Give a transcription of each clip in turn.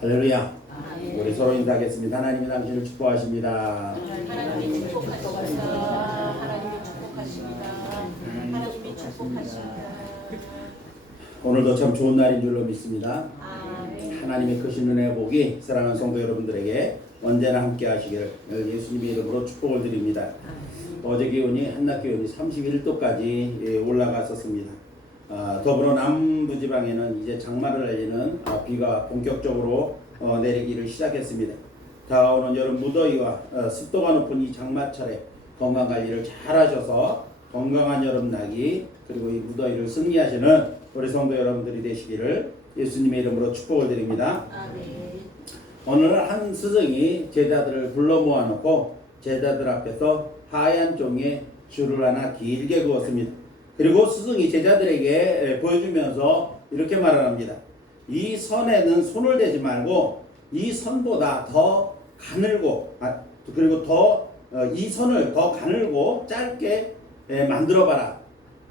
할렐루야. 아멘. 우리 서로 인사하겠습니다. 하나님이 당신을 축복하십니다. 하나님이 축복하십니다. 하나님이 축복하십니다. 하나님이 축복하십니다. 오늘도 참 좋은 날인 줄로 믿습니다. 아멘. 하나님의 크신 은혜의 복이 사랑하는 성도 여러분들에게 언제나 함께 하시기를 예수님의 이름으로 축복을 드립니다. 어제 기온이 한낮 기온이 31도까지 올라갔었습니다. 더불어 남부지방에는 이제 장마를 알리는 비가 본격적으로 내리기를 시작했습니다. 다가오는 여름 무더위와 습도가 높은 이 장마철에 건강관리를 잘 하셔서 건강한 여름 나기 그리고 이 무더위를 승리하시는 우리 성도 여러분들이 되시기를 예수님의 이름으로 축복을 드립니다. 아멘. 오늘 한 스승이 제자들을 불러 모아놓고 제자들 앞에서 하얀 종이에 줄을 하나 길게 그었습니다. 그리고 스승이 제자들에게 보여주면서 이렇게 말을 합니다. 이 선에는 손을 대지 말고 이 선보다 더 가늘고 그리고 이 선을 더 가늘고 짧게 만들어봐라.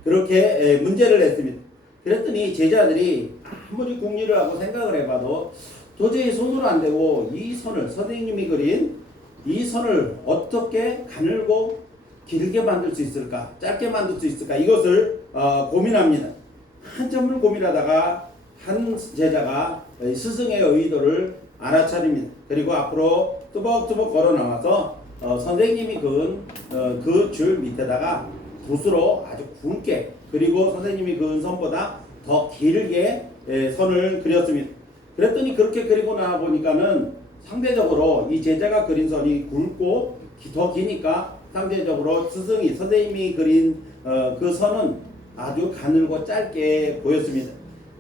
그렇게 문제를 냈습니다. 그랬더니 제자들이 아무리 궁리를 하고 생각을 해봐도 도저히 손으로 안 되고 이 선을 선생님이 그린 이 선을 어떻게 가늘고 길게 만들 수 있을까? 짧게 만들 수 있을까? 이것을 고민합니다. 한참을 고민하다가 한 제자가 스승의 의도를 알아차립니다. 그리고 앞으로 뚜벅뚜벅 걸어 나와서 선생님이 그은 그 줄 밑에다가 붓으로 아주 굵게 그리고 선생님이 그은 선보다 더 길게 선을 그렸습니다. 그랬더니 그렇게 그리고 나와 보니까는 상대적으로 이 제자가 그린 선이 굵고 더 기니까 상대적으로 선생님이 그린 그 선은 아주 가늘고 짧게 보였습니다.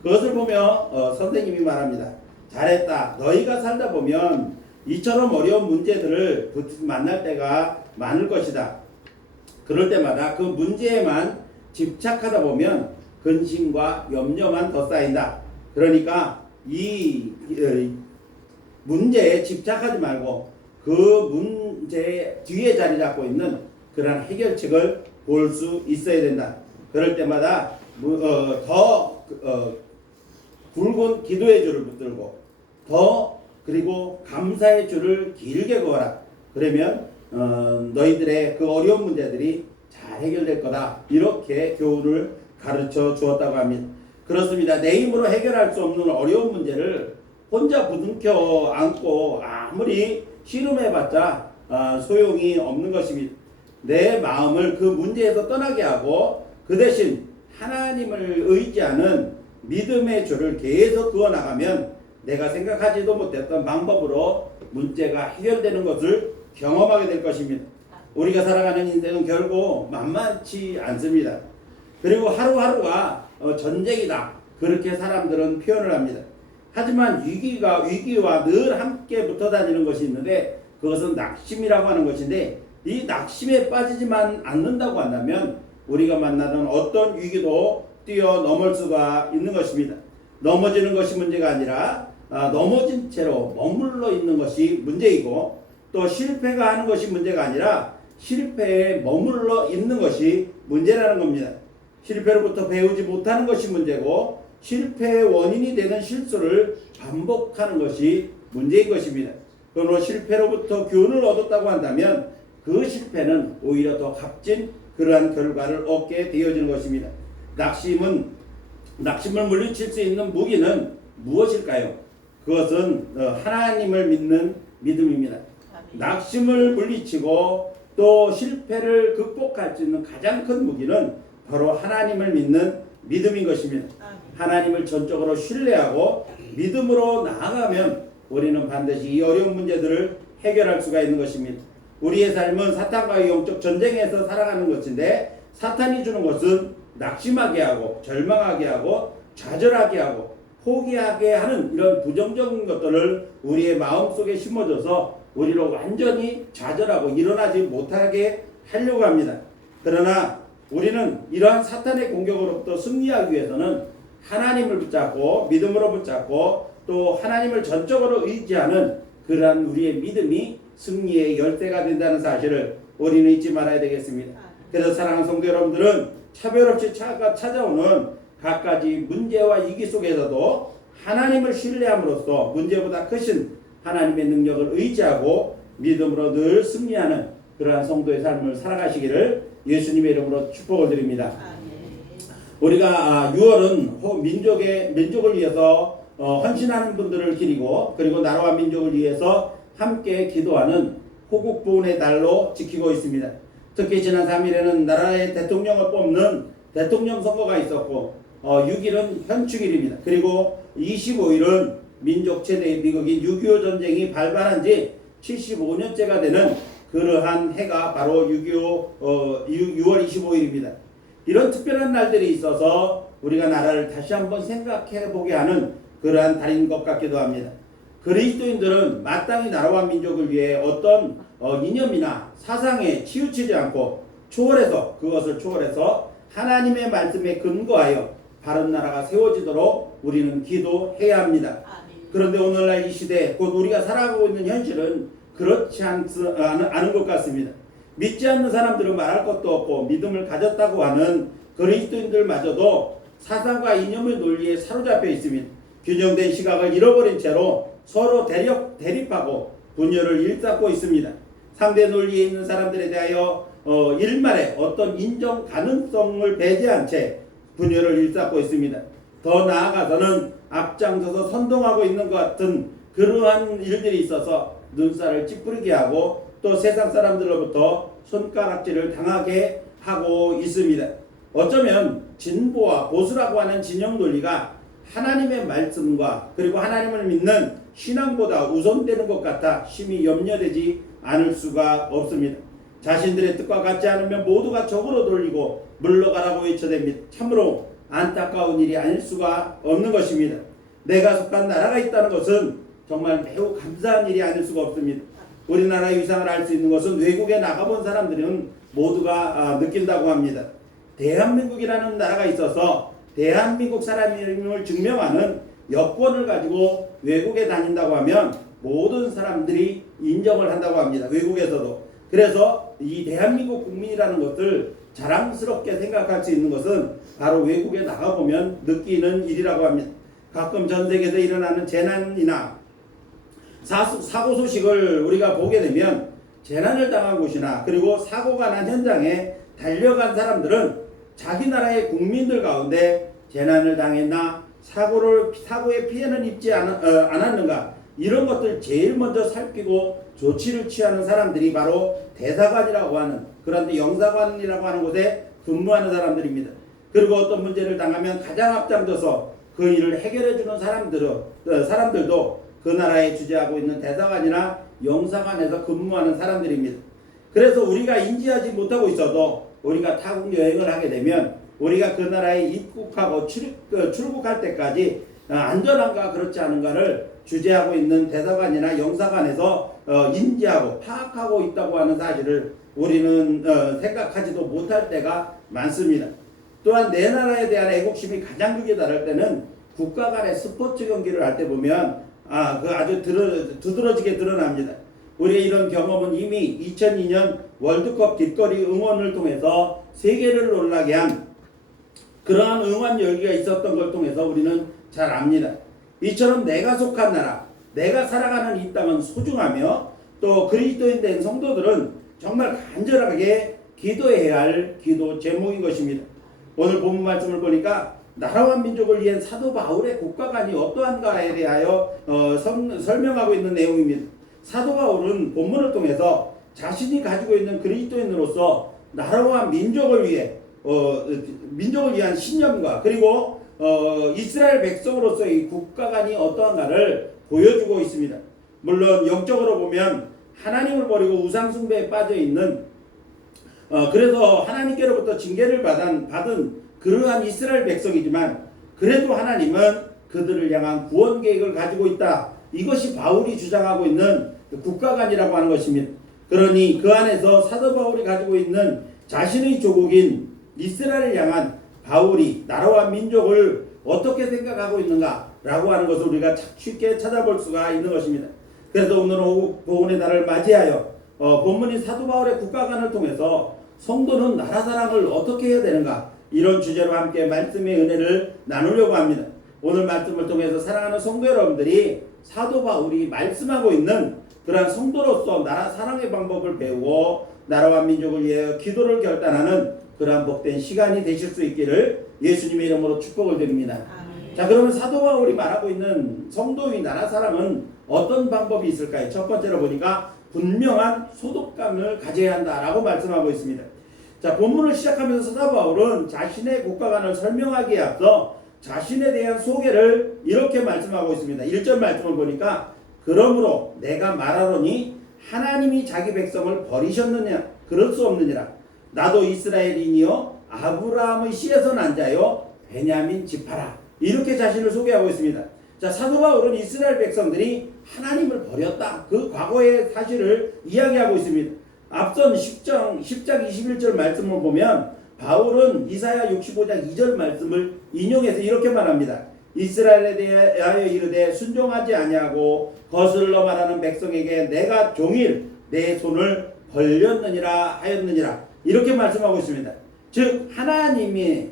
그것을 보며 선생님이 말합니다. 잘했다. 너희가 살다 보면 이처럼 어려운 문제들을 만날 때가 많을 것이다. 그럴 때마다 그 문제에만 집착하다 보면 근심과 염려만 더 쌓인다. 그러니까 이 문제에 집착하지 말고 그 문제 뒤에 자리 잡고 있는 그런 해결책을 볼 수 있어야 된다. 그럴 때마다 더 굵은 기도의 줄을 붙들고 그리고 감사의 줄을 길게 그어라. 그러면 너희들의 그 어려운 문제들이 잘 해결될 거다. 이렇게 교훈을 가르쳐 주었다고 합니다. 그렇습니다. 내 힘으로 해결할 수 없는 어려운 문제를 혼자 부둥켜 안고 아무리 씨름해봤자 소용이 없는 것입니다. 내 마음을 그 문제에서 떠나게 하고 그 대신 하나님을 의지하는 믿음의 줄을 계속 그어나가면 내가 생각하지도 못했던 방법으로 문제가 해결되는 것을 경험하게 될 것입니다. 우리가 살아가는 인생은 결국 만만치 않습니다. 그리고 하루하루가 전쟁이다. 그렇게 사람들은 표현을 합니다. 하지만 위기와 늘 함께 붙어 다니는 것이 있는데 그것은 낙심이라고 하는 것인데 이 낙심에 빠지지만 않는다고 한다면 우리가 만나는 어떤 위기도 뛰어넘을 수가 있는 것입니다. 넘어지는 것이 문제가 아니라 넘어진 채로 머물러 있는 것이 문제이고 또 실패가 하는 것이 문제가 아니라 실패에 머물러 있는 것이 문제라는 겁니다. 실패로부터 배우지 못하는 것이 문제고 실패의 원인이 되는 실수를 반복하는 것이 문제인 것입니다. 그러므로 실패로부터 교훈을 얻었다고 한다면 그 실패는 오히려 더 값진 그러한 결과를 얻게 되어지는 것입니다. 낙심을 물리칠 수 있는 무기는 무엇일까요? 그것은 하나님을 믿는 믿음입니다. 낙심을 물리치고 또 실패를 극복할 수 있는 가장 큰 무기는 바로 하나님을 믿는 믿음인 것입니다. 하나님을 전적으로 신뢰하고 믿음으로 나아가면 우리는 반드시 이 어려운 문제들을 해결할 수가 있는 것입니다. 우리의 삶은 사탄과의 영적 전쟁에서 살아가는 것인데 사탄이 주는 것은 낙심하게 하고 절망하게 하고 좌절하게 하고 포기하게 하는 이런 부정적인 것들을 우리의 마음속에 심어줘서 우리를 완전히 좌절하고 일어나지 못하게 하려고 합니다. 그러나 우리는 이러한 사탄의 공격으로부터 승리하기 위해서는 하나님을 붙잡고 믿음으로 붙잡고 또 하나님을 전적으로 의지하는 그러한 우리의 믿음이 승리의 열쇠가 된다는 사실을 우리는 잊지 말아야 되겠습니다. 그래서 사랑하는 성도 여러분들은 차별 없이 찾아오는 갖가지 문제와 위기 속에서도 하나님을 신뢰함으로써 문제보다 크신 하나님의 능력을 의지하고 믿음으로 늘 승리하는 그러한 성도의 삶을 살아가시기를 예수님의 이름으로 축복을 드립니다. 우리가 6월은 민족을 위해서 헌신하는 분들을 기리고 그리고 나라와 민족을 위해서 함께 기도하는 호국 보훈의 달로 지키고 있습니다. 특히 지난 3일에는 나라의 대통령을 뽑는 대통령 선거가 있었고 6일은 현충일입니다. 그리고 25일은 민족 최대의 비극인 6.25 전쟁이 발발한 지 75년째가 되는 그러한 해가 바로 6월 25일입니다. 이런 특별한 날들이 있어서 우리가 나라를 다시 한번 생각해 보게 하는 그러한 달인 것 같기도 합니다. 그리스도인들은 마땅히 나라와 민족을 위해 어떤 이념이나 사상에 치우치지 않고 그것을 초월해서 하나님의 말씀에 근거하여 바른 나라가 세워지도록 우리는 기도해야 합니다. 그런데 오늘날 이 시대 곧 우리가 살아가고 있는 현실은 그렇지 않은 것 같습니다. 믿지 않는 사람들은 말할 것도 없고 믿음을 가졌다고 하는 그리스도인들마저도 사상과 이념의 논리에 사로잡혀 있습니다. 균형된 시각을 잃어버린 채로 서로 대립하고 분열을 일삼고 있습니다. 상대 논리에 있는 사람들에 대하여 일말의 어떤 인정 가능성을 배제한 채 분열을 일삼고 있습니다. 더 나아가서는 앞장서서 선동하고 있는 것 같은 그러한 일들이 있어서 눈살을 찌푸리게 하고 또 세상 사람들로부터 손가락질을 당하게 하고 있습니다. 어쩌면 진보와 보수라고 하는 진영 논리가 하나님의 말씀과 그리고 하나님을 믿는 신앙보다 우선되는 것 같아 심히 염려되지 않을 수가 없습니다. 자신들의 뜻과 같지 않으면 모두가 적으로 돌리고 물러가라고 외쳐댑니다. 참으로 안타까운 일이 아닐 수가 없는 것입니다. 내가 속한 나라가 있다는 것은 정말 매우 감사한 일이 아닐 수가 없습니다. 우리나라의 위상을 알 수 있는 것은 외국에 나가본 사람들은 모두가 느낀다고 합니다. 대한민국이라는 나라가 있어서 대한민국 사람임을 증명하는 여권을 가지고 외국에 다닌다고 하면 모든 사람들이 인정을 한다고 합니다. 외국에서도. 그래서 이 대한민국 국민이라는 것을 자랑스럽게 생각할 수 있는 것은 바로 외국에 나가보면 느끼는 일이라고 합니다. 가끔 전 세계에서 일어나는 재난이나 사고 소식을 우리가 보게 되면 재난을 당한 곳이나 그리고 사고가 난 현장에 달려간 사람들은 자기 나라의 국민들 가운데 재난을 당했나 사고의 피해는 입지 않았는가 이런 것들 제일 먼저 살피고 조치를 취하는 사람들이 바로 대사관이라고 하는 그런데 영사관이라고 하는 곳에 근무하는 사람들입니다. 그리고 어떤 문제를 당하면 가장 앞장서서 그 일을 해결해주는 사람들도 그 나라에 주재하고 있는 대사관이나 영사관에서 근무하는 사람들입니다. 그래서 우리가 인지하지 못하고 있어도 우리가 타국 여행을 하게 되면 우리가 그 나라에 입국하고 출국할 때까지 안전한가 그렇지 않은가를 주재하고 있는 대사관이나 영사관에서 인지하고 파악하고 있다고 하는 사실을 우리는 생각하지도 못할 때가 많습니다. 또한 내 나라에 대한 애국심이 가장 크게 다를 때는 국가 간의 스포츠 경기를 할 때 보면 그 아주 두드러지게 드러납니다. 우리가 이런 경험은 이미 2002년 월드컵 길거리 응원을 통해서 세계를 놀라게 한 그러한 응원 열기가 있었던 걸 통해서 우리는 잘 압니다. 이처럼 내가 속한 나라, 내가 살아가는 이 땅은 소중하며 또 그리스도인 된 성도들은 정말 간절하게 기도해야 할 기도 제목인 것입니다. 오늘 본문 말씀을 보니까 나라와 민족을 위한 사도 바울의 국가관이 어떠한가에 대하여 설명하고 있는 내용입니다. 사도 바울은 본문을 통해서 자신이 가지고 있는 그리스도인으로서 나라와 민족을 위한 신념과 그리고 이스라엘 백성으로서의 국가관이 어떠한가를 보여주고 있습니다. 물론 영적으로 보면 하나님을 버리고 우상숭배에 빠져있는 그래서 하나님께로부터 징계를 받은 그러한 이스라엘 백성이지만 그래도 하나님은 그들을 향한 구원 계획을 가지고 있다. 이것이 바울이 주장하고 있는 국가관이라고 하는 것입니다. 그러니 그 안에서 사도 바울이 가지고 있는 자신의 조국인 이스라엘을 향한 바울이 나라와 민족을 어떻게 생각하고 있는가라고 하는 것을 우리가 쉽게 찾아볼 수가 있는 것입니다. 그래서 오늘은 보훈의 달을 맞이하여 본문인 사도 바울의 국가관을 통해서 성도는 나라 사랑을 어떻게 해야 되는가 이런 주제로 함께 말씀의 은혜를 나누려고 합니다. 오늘 말씀을 통해서 사랑하는 성도 여러분들이 사도 바울이 말씀하고 있는 그러한 성도로서 나라 사랑의 방법을 배우고 나라와 민족을 위하여 기도를 결단하는 그러한 복된 시간이 되실 수 있기를 예수님의 이름으로 축복을 드립니다. 아멘. 자, 그러면 사도 바울이 말하고 있는 성도의 나라 사랑은 어떤 방법이 있을까요? 첫 번째로 보니까 분명한 소속감을 가져야 한다라고 말씀하고 있습니다. 자, 본문을 시작하면서 사도 바울은 자신의 국가관을 설명하기에 앞서 자신에 대한 소개를 이렇게 말씀하고 있습니다. 1절 말씀을 보니까 그러므로 내가 말하노니 하나님이 자기 백성을 버리셨느냐? 그럴 수 없느니라. 나도 이스라엘인이요 아브라함의 씨에서 난 자요 베냐민 지파라. 이렇게 자신을 소개하고 있습니다. 자, 사도 바울은 이스라엘 백성들이 하나님을 버렸다. 그 과거의 사실을 이야기하고 있습니다. 앞선 10장 21절 말씀을 보면 바울은 이사야 65장 2절 말씀을 인용해서 이렇게 말합니다. 이스라엘에 대하여 이르되 순종하지 아니하고 거슬러 말하는 백성에게 내가 종일 내 손을 벌렸느니라 하였느니라. 이렇게 말씀하고 있습니다. 즉 하나님의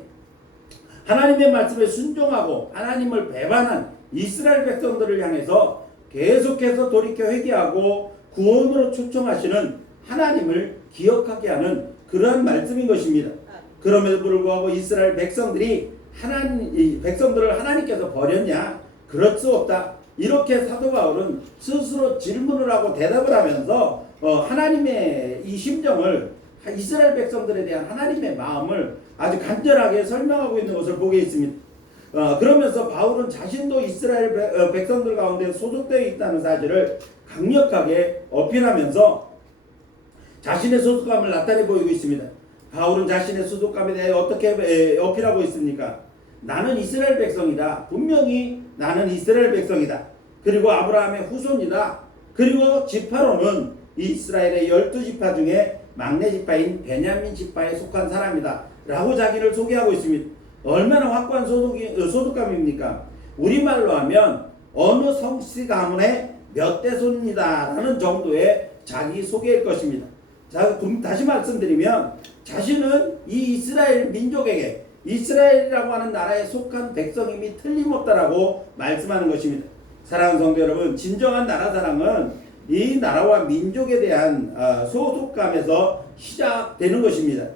말씀에 순종하고 하나님을 배반한 이스라엘 백성들을 향해서 계속해서 돌이켜 회개하고 구원으로 초청하시는 하나님을 기억하게 하는 그러한 말씀인 것입니다. 그럼에도 불구하고 이스라엘 백성들을 하나님께서 버렸냐? 그럴 수 없다. 이렇게 사도 바울은 스스로 질문을 하고 대답을 하면서 하나님의 이 심정을 이스라엘 백성들에 대한 하나님의 마음을 아주 간절하게 설명하고 있는 것을 보게 있습니다. 그러면서 바울은 자신도 이스라엘 백성들 가운데 소속되어 있다는 사실을 강력하게 어필하면서 자신의 소속감을 나타내 보이고 있습니다. 바울은 자신의 소속감에 대해 어떻게 어필하고 있습니까? 나는 이스라엘 백성이다. 분명히 나는 이스라엘 백성이다. 그리고 아브라함의 후손이다. 그리고 지파로는 이스라엘의 12지파 중에 막내 지파인 베냐민 지파에 속한 사람이다. 라고 자기를 소개하고 있습니다. 얼마나 확고한 소속감입니까? 우리말로 하면 어느 성씨 가문의 몇 대손이다 라는 정도의 자기 소개일 것입니다. 자, 다시 말씀드리면 자신은 이 이스라엘 민족에게 이스라엘이라고 하는 나라에 속한 백성임이 틀림없다라고 말씀하는 것입니다. 사랑하는 성도 여러분, 진정한 나라 사랑은 이 나라와 민족에 대한 소속감에서 시작되는 것입니다.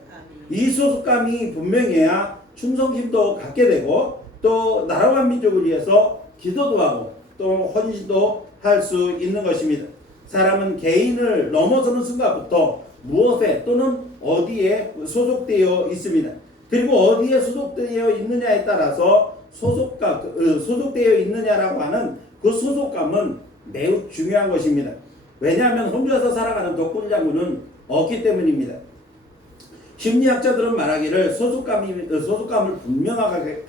이 소속감이 분명해야 충성심도 갖게 되고 또 나라와 민족을 위해서 기도도 하고 또 헌신도 할 수 있는 것입니다. 사람은 개인을 넘어서는 순간부터 무엇에 또는 어디에 소속되어 있습니다. 그리고 어디에 소속되어 있느냐에 따라서 소속되어 있느냐라고 하는 그 소속감은 매우 중요한 것입니다. 왜냐하면 혼자서 살아가는 독불장군은 없기 때문입니다. 심리학자들은 말하기를 소속감을 분명하게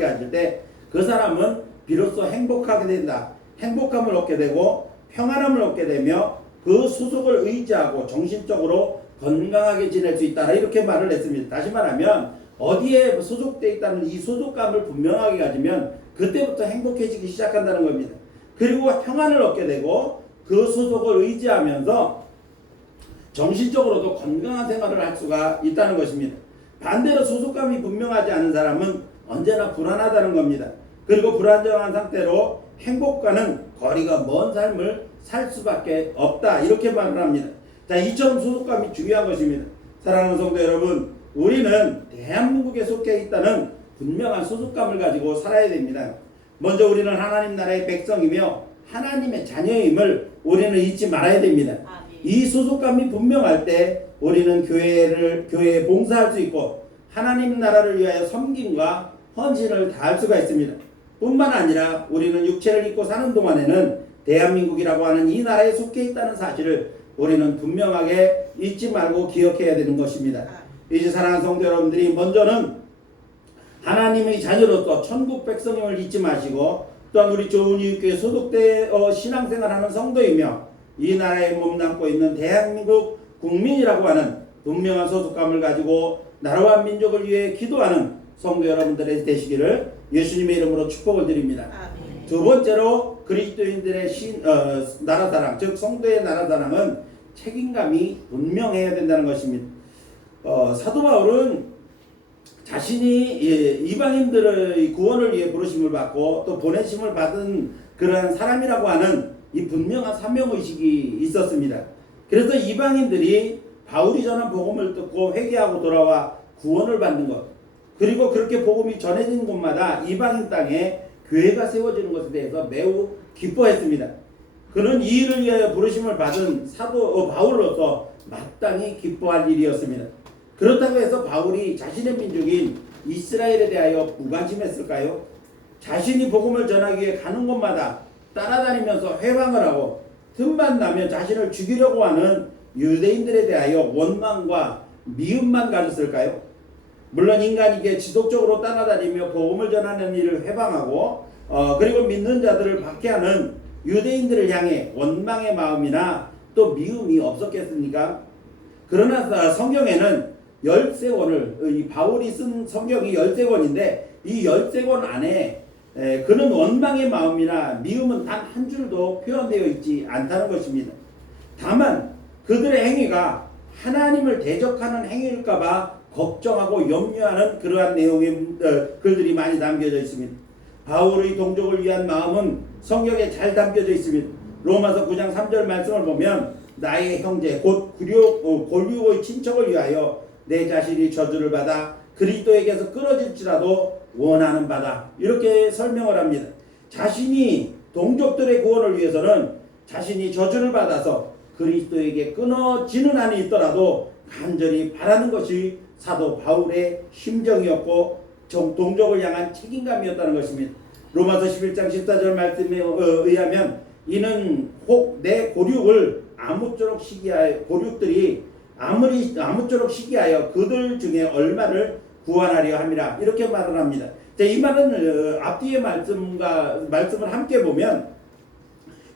가질 때 그 사람은 비로소 행복하게 된다. 행복감을 얻게 되고 평안함을 얻게 되며 그 소속을 의지하고 정신적으로 건강하게 지낼 수 있다. 이렇게 말을 했습니다. 다시 말하면 어디에 소속되어 있다는 이 소속감을 분명하게 가지면 그때부터 행복해지기 시작한다는 겁니다. 그리고 평안을 얻게 되고 그 소속을 의지하면서 정신적으로도 건강한 생활을 할 수가 있다는 것입니다. 반대로 소속감이 분명하지 않은 사람은 언제나 불안하다는 겁니다. 그리고 불안정한 상태로 행복과는 거리가 먼 삶을 살 수밖에 없다. 이렇게 말을 합니다. 자, 이처럼 소속감이 중요한 것입니다. 사랑하는 성도 여러분, 우리는 대한민국에 속해 있다는 분명한 소속감을 가지고 살아야 됩니다. 먼저 우리는 하나님 나라의 백성이며 하나님의 자녀임을 우리는 잊지 말아야 됩니다. 이 소속감이 분명할 때 우리는 교회에 봉사할 수 있고 하나님 나라를 위하여 섬김과 헌신을 다할 수가 있습니다. 뿐만 아니라 우리는 육체를 입고 사는 동안에는 대한민국이라고 하는 이 나라에 속해 있다는 사실을 우리는 분명하게 잊지 말고 기억해야 되는 것입니다. 이제 사랑하는 성도 여러분들이 먼저는 하나님의 자녀로서 천국 백성임을 잊지 마시고 또한 우리 좋은 이웃교회 소속되어 신앙생활하는 성도이며 이 나라에 몸담고 있는 대한민국 국민이라고 하는 분명한 소속감을 가지고 나라와 민족을 위해 기도하는 성도 여러분들의 되시기를 예수님의 이름으로 축복을 드립니다. 아멘. 두 번째로 그리스도인들의 나라사랑, 즉 성도의 나라사랑은 책임감이 분명해야 된다는 것입니다. 사도 바울은 자신이 이방인들의 구원을 위해 부르심을 받고 또 보내심을 받은 그러한 사람이라고 하는 이 분명한 사명의식이 있었습니다. 그래서 이방인들이 바울이 전한 복음을 듣고 회개하고 돌아와 구원을 받는 것, 그리고 그렇게 복음이 전해진 곳마다 이방인 땅에 교회가 세워지는 것에 대해서 매우 기뻐했습니다. 그는 이 일을 위하여 부르심을 받은 사도 바울로서 마땅히 기뻐할 일이었습니다. 그렇다고 해서 바울이 자신의 민족인 이스라엘에 대하여 무관심했을까요? 자신이 복음을 전하기 위해 가는 곳마다 따라다니면서 회방을 하고 틈만 나면 자신을 죽이려고 하는 유대인들에 대하여 원망과 미움만 가졌을까요? 물론 인간이기에 지속적으로 따라다니며 복음을 전하는 일을 회방하고 그리고 믿는 자들을 박해하는 유대인들을 향해 원망의 마음이나 또 미움이 없었겠습니까? 그러나 성경에는 13권을 이 바울이 쓴 성경이 13권인데 이 13권 안에 그는 원망의 마음이나 미움은 단 한 줄도 표현되어 있지 않다는 것입니다. 다만 그들의 행위가 하나님을 대적하는 행위일까봐 걱정하고 염려하는 그러한 내용의 글들이 많이 담겨져 있습니다. 바울의 동족을 위한 마음은 성경에 잘 담겨져 있습니다. 로마서 9장 3절 말씀을 보면 나의 형제 곧 골리오의 친척을 위하여 내 자신이 저주를 받아 그리스도에게서 끊어질지라도 원하는 바다, 이렇게 설명을 합니다. 자신이 동족들의 구원을 위해서는 자신이 저주를 받아서 그리스도에게 끊어지는 한이 있더라도 간절히 바라는 것이 사도 바울의 심정이었고 동족을 향한 책임감이었다는 것입니다. 로마서 11장 14절 말씀에 의하면 이는 혹 내 고륙을 아무쪼록 시기하여 고륙들이 아무쪼록 시기하여 그들 중에 얼마를 구원하려 함이라, 이렇게 말을 합니다. 이 말은 앞뒤의 말씀을 함께 보면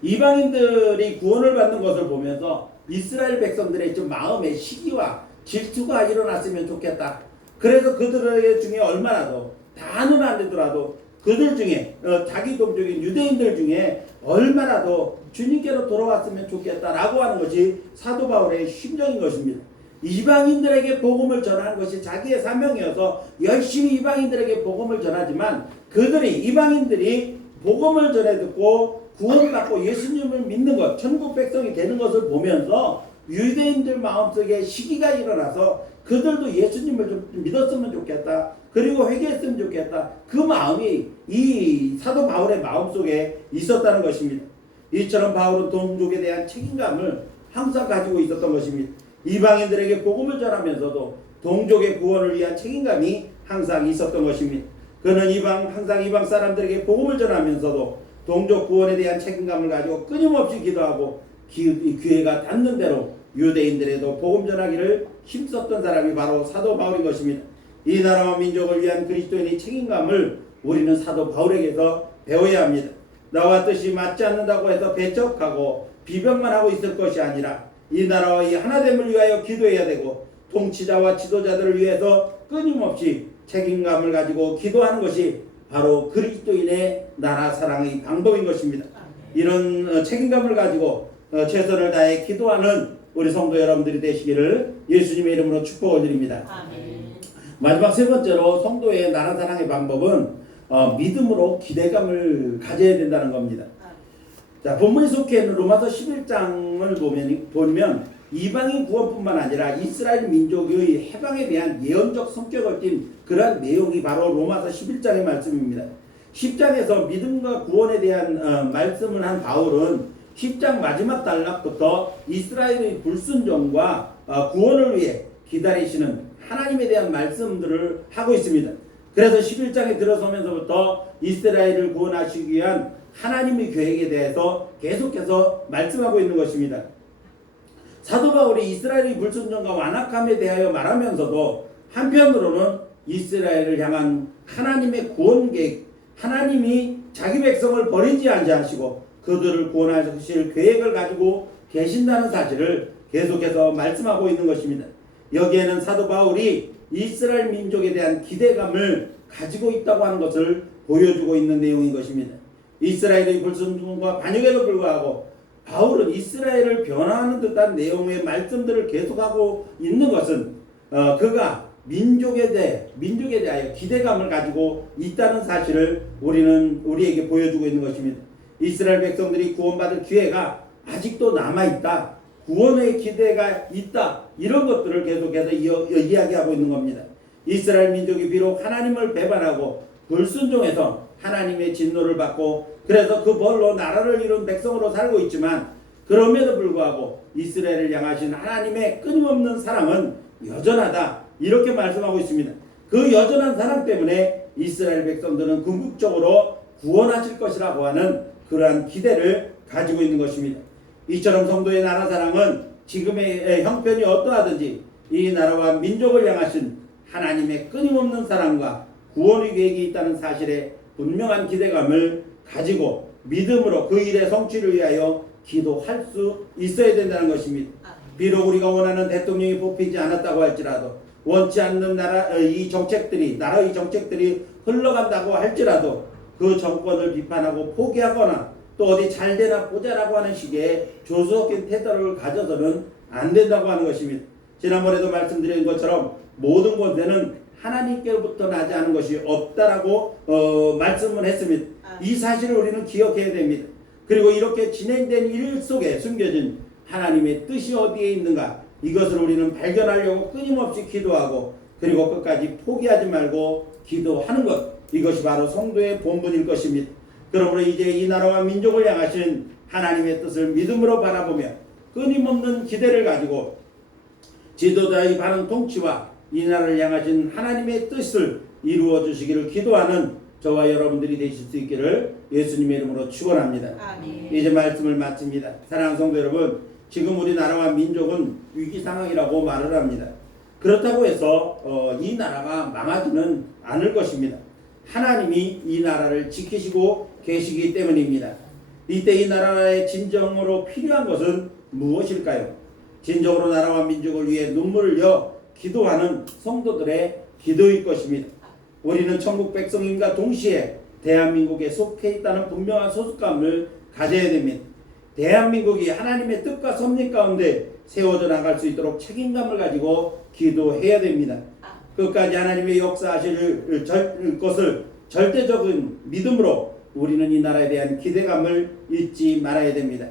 이방인들이 구원을 받는 것을 보면서 이스라엘 백성들의 좀 마음의 시기와 질투가 일어났으면 좋겠다. 그래서 그들 중에 얼마라도 다는 안 되더라도 그들 중에 자기 동족인 유대인들 중에 얼마라도 주님께로 돌아왔으면 좋겠다라고 하는 것이 사도 바울의 심정인 것입니다. 이방인들에게 복음을 전하는 것이 자기의 사명이어서 열심히 이방인들에게 복음을 전하지만 이방인들이 복음을 전해 듣고 구원받고 예수님을 믿는 것, 천국 백성이 되는 것을 보면서 유대인들 마음속에 시기가 일어나서 그들도 예수님을 좀 믿었으면 좋겠다, 그리고 회개했으면 좋겠다, 그 마음이 이 사도 바울의 마음속에 있었다는 것입니다. 이처럼 바울은 동족에 대한 책임감을 항상 가지고 있었던 것입니다. 이방인들에게 복음을 전하면서도 동족의 구원을 위한 책임감이 항상 있었던 것입니다. 그는 항상 이방 사람들에게 복음을 전하면서도 동족 구원에 대한 책임감을 가지고 끊임없이 기도하고 기회가 닿는 대로 유대인들에도 복음 전하기를 힘썼던 사람이 바로 사도 바울인 것입니다. 이 나라와 민족을 위한 그리스도인의 책임감을 우리는 사도 바울에게서 배워야 합니다. 나와 뜻이 맞지 않는다고 해서 배척하고 비방만 하고 있을 것이 아니라 이 나라와 이 하나됨을 위하여 기도해야 되고 통치자와 지도자들을 위해서 끊임없이 책임감을 가지고 기도하는 것이 바로 그리스도인의 나라 사랑의 방법인 것입니다. 이런 책임감을 가지고 최선을 다해 기도하는 우리 성도 여러분들이 되시기를 예수님의 이름으로 축복을 드립니다. 아멘. 마지막 세 번째로 성도의 나라 사랑의 방법은 믿음으로 기대감을 가져야 된다는 겁니다. 자, 본문이 속해 있는 로마서 11장을 보면 이방인 구원뿐만 아니라 이스라엘 민족의 해방에 대한 예언적 성격을 띤 그러한 내용이 바로 로마서 11장의 말씀입니다. 10장에서 믿음과 구원에 대한 말씀을 한 바울은 10장 마지막 단락부터 이스라엘의 불순종과 구원을 위해 기다리시는 하나님에 대한 말씀들을 하고 있습니다. 그래서 11장에 들어서면서부터 이스라엘을 구원하시기 위한 하나님의 계획에 대해서 계속해서 말씀하고 있는 것입니다. 사도 바울이 이스라엘의 불순종과 완악함에 대하여 말하면서도 한편으로는 이스라엘을 향한 하나님의 구원 계획, 하나님이 자기 백성을 버리지 아니하시고 그들을 구원하실 계획을 가지고 계신다는 사실을 계속해서 말씀하고 있는 것입니다. 여기에는 사도 바울이 이스라엘 민족에 대한 기대감을 가지고 있다고 하는 것을 보여주고 있는 내용인 것입니다. 이스라엘의 불순종과 반역에도 불구하고 바울은 이스라엘을 변화하는 듯한 내용의 말씀들을 계속하고 있는 것은 그가 민족에 대하여 기대감을 가지고 있다는 사실을 우리에게 보여주고 있는 것입니다. 이스라엘 백성들이 구원받을 기회가 아직도 남아있다. 구원의 기대가 있다. 이런 것들을 계속해서 이야기하고 있는 겁니다. 이스라엘 민족이 비록 하나님을 배반하고 불순종해서 하나님의 진노를 받고 그래서 그 벌로 나라를 이룬 백성으로 살고 있지만 그럼에도 불구하고 이스라엘을 향하신 하나님의 끊임없는 사랑은 여전하다. 이렇게 말씀하고 있습니다. 그 여전한 사랑 때문에 이스라엘 백성들은 궁극적으로 구원하실 것이라고 하는 그러한 기대를 가지고 있는 것입니다. 이처럼 성도의 나라 사랑은 지금의 형편이 어떠하든지 이 나라와 민족을 향하신 하나님의 끊임없는 사랑과 구원의 계획이 있다는 사실에 분명한 기대감을 가지고 믿음으로 그 일의 성취를 위하여 기도할 수 있어야 된다는 것입니다. 비록 우리가 원하는 대통령이 뽑히지 않았다고 할지라도 원치 않는 나라의 정책들이 흘러간다고 할지라도 그 정권을 비판하고 포기하거나 또 어디 잘 되나 보자라고 하는 식의 조소적인 태도를 가져서는 안 된다고 하는 것입니다. 지난번에도 말씀드린 것처럼 모든 권세는 하나님께로부터 나지 않은 것이 없다라고 말씀을 했습니다. 이 사실을 우리는 기억해야 됩니다. 그리고 이렇게 진행된 일 속에 숨겨진 하나님의 뜻이 어디에 있는가 이것을 우리는 발견하려고 끊임없이 기도하고 그리고 끝까지 포기하지 말고 기도하는 것 이것이 바로 성도의 본분일 것입니다. 그러므로 이제 이 나라와 민족을 향하신 하나님의 뜻을 믿음으로 바라보며 끊임없는 기대를 가지고 지도자의 바른 통치와 이 나라를 향하신 하나님의 뜻을 이루어 주시기를 기도하는 저와 여러분들이 되실 수 있기를 예수님의 이름으로 축원합니다. 이제 말씀을 마칩니다. 사랑하는 성도 여러분, 지금 우리 나라와 민족은 위기 상황이라고 말을 합니다. 그렇다고 해서 이 나라가 망하지는 않을 것입니다. 하나님이 이 나라를 지키시고 계시기 때문입니다. 이때 이 나라의 진정으로 필요한 것은 무엇일까요? 진정으로 나라와 민족을 위해 눈물을 흘려 기도하는 성도들의 기도일 것입니다. 우리는 천국 백성임과 동시에 대한민국에 속해 있다는 분명한 소속감을 가져야 됩니다. 대한민국이 하나님의 뜻과 섭리 가운데 세워져 나갈 수 있도록 책임감을 가지고 기도해야 됩니다. 끝까지 하나님의 역사하실 것을 절대적인 믿음으로 우리는 이 나라에 대한 기대감을 잊지 말아야 됩니다.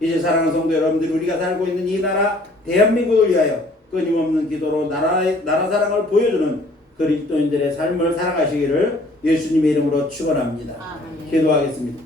이제 사랑하는 성도 여러분들, 우리가 살고 있는 이 나라 대한민국을 위하여 끊임없는 기도로 나라 사랑을 보여주는 그리스도인들의 삶을 살아가시기를 예수님의 이름으로 축원합니다. 기도하겠습니다.